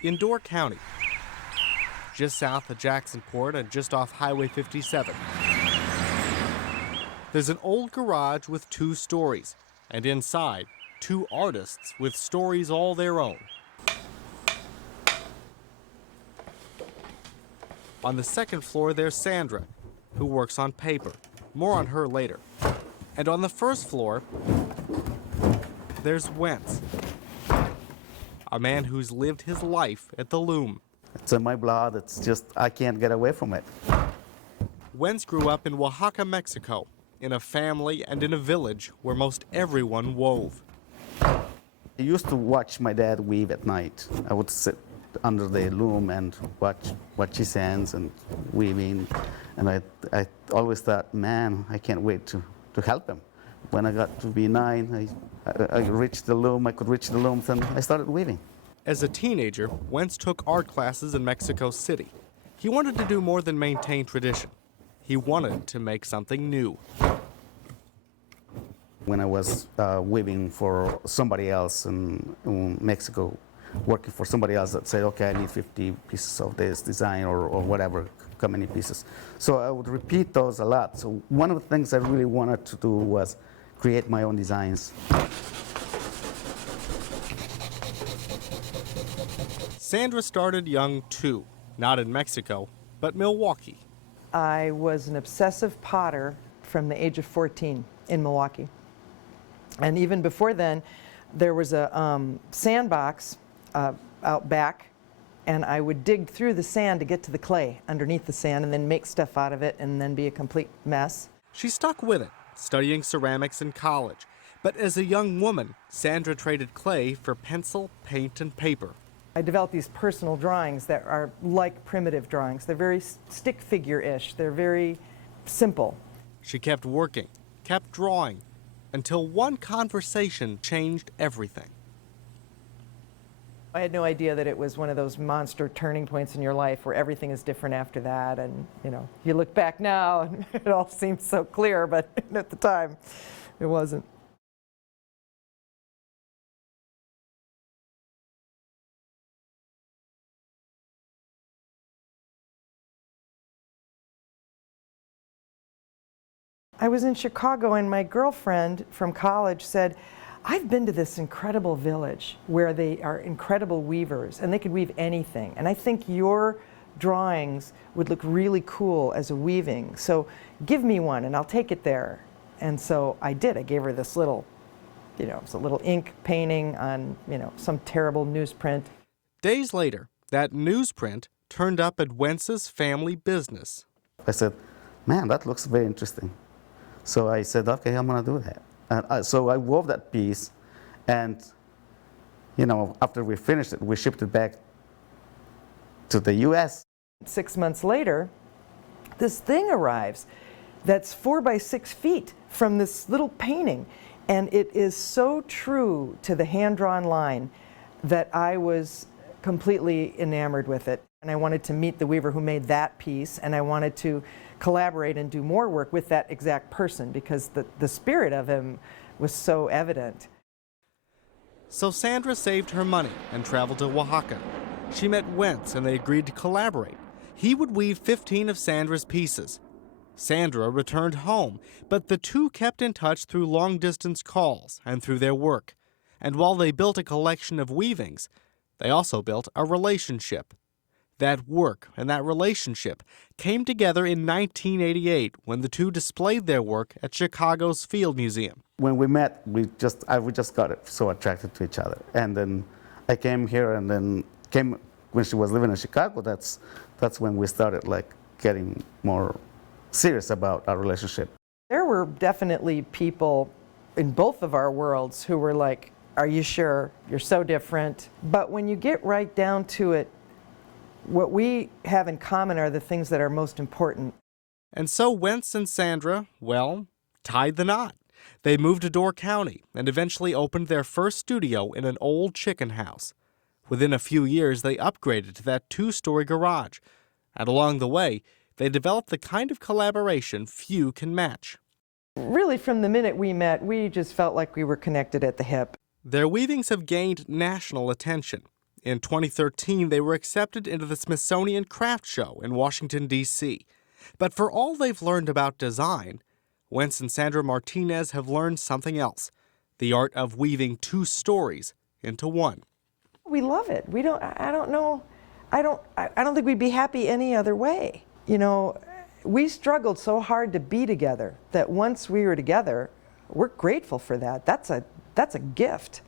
In Door County, just south of Jacksonport and just off Highway 57, there's an old garage with 2 stories, and inside, 2 artists with stories all their own. On the second floor, there's Sandra, who works on paper. More on her later. And on the first floor, there's Wentz, a man who's lived his life at the loom. It's in my blood. It's just, I can't get away from it. Wentz grew up in Oaxaca, Mexico, in a family and in a village where most everyone wove. I used to watch my dad weave at night. I would sit under the loom and watch his hands and weaving. And I always thought, man, I can't wait to help him. When I got to be 9, I reached the loom, I could reach the looms, and I started weaving. As a teenager, Wentz took art classes in Mexico City. He wanted to do more than maintain tradition. He wanted to make something new. When I was weaving for somebody else in Mexico, working for somebody else that said, okay, I need 50 pieces of this design or whatever, how many pieces. So I would repeat those a lot. So one of the things I really wanted to do was create my own designs. Sandra started young too, not in Mexico, but Milwaukee. I was an obsessive potter from the age of 14 in Milwaukee. And even before then, there was a sandbox out back, and I would dig through the sand to get to the clay underneath the sand and then make stuff out of it and then be a complete mess. She stuck with it, studying ceramics in college. But as a young woman, Sandra traded clay for pencil, paint, and paper. I developed these personal drawings that are like primitive drawings. They're very stick figure-ish. They're very simple. She kept working, kept drawing, until one conversation changed everything. I had no idea that it was one of those monster turning points in your life where everything is different after that. And, you know, you look back now and it all seems so clear, but at the time, it wasn't. I was in Chicago and my girlfriend from college said, I've been to this incredible village where they are incredible weavers and they could weave anything. And I think your drawings would look really cool as a weaving. So give me one and I'll take it there. And so I did. I gave her this little, you know, it's a little ink painting on, you know, some terrible newsprint. Days later, that newsprint turned up at Wentz's family business. I said, man, that looks very interesting. So I said, okay, I'm going to do that. And so I wove that piece, and, you know, after we finished it, we shipped it back to the U.S. 6 months later, this thing arrives that's 4 by 6 feet from this little painting. And it is so true to the hand-drawn line that I was completely enamored with it. And I wanted to meet the weaver who made that piece, and I wanted to collaborate and do more work with that exact person because the spirit of him was so evident. So Sandra saved her money and traveled to Oaxaca. She met Wentz and they agreed to collaborate. He would weave 15 of Sandra's pieces. Sandra returned home, but the two kept in touch through long-distance calls and through their work. And while they built a collection of weavings, they also built a relationship. That work and that relationship came together in 1988 when the two displayed their work at Chicago's Field Museum. When we met, we just got so attracted to each other. And then I came here, and then when she was living in Chicago. That's when we started like getting more serious about our relationship. There were definitely people in both of our worlds who were like, are you sure? You're so different. But when you get right down to it, what we have in common are the things that are most important. And so Wentz and Sandra, well, tied the knot. They moved to Door County and eventually opened their first studio in an old chicken house. Within a few years, they upgraded to that 2-story garage. And along the way, they developed the kind of collaboration few can match. Really, from the minute we met, we just felt like we were connected at the hip. Their weavings have gained national attention. In 2013, they were accepted into the Smithsonian Craft Show in Washington, D.C. But for all they've learned about design, Wentz and Sandra Martinez have learned something else: the art of weaving two stories into one. We love it. I don't know, I don't think we'd be happy any other way. You know, we struggled so hard to be together that once we were together, we're grateful for that. That's a gift.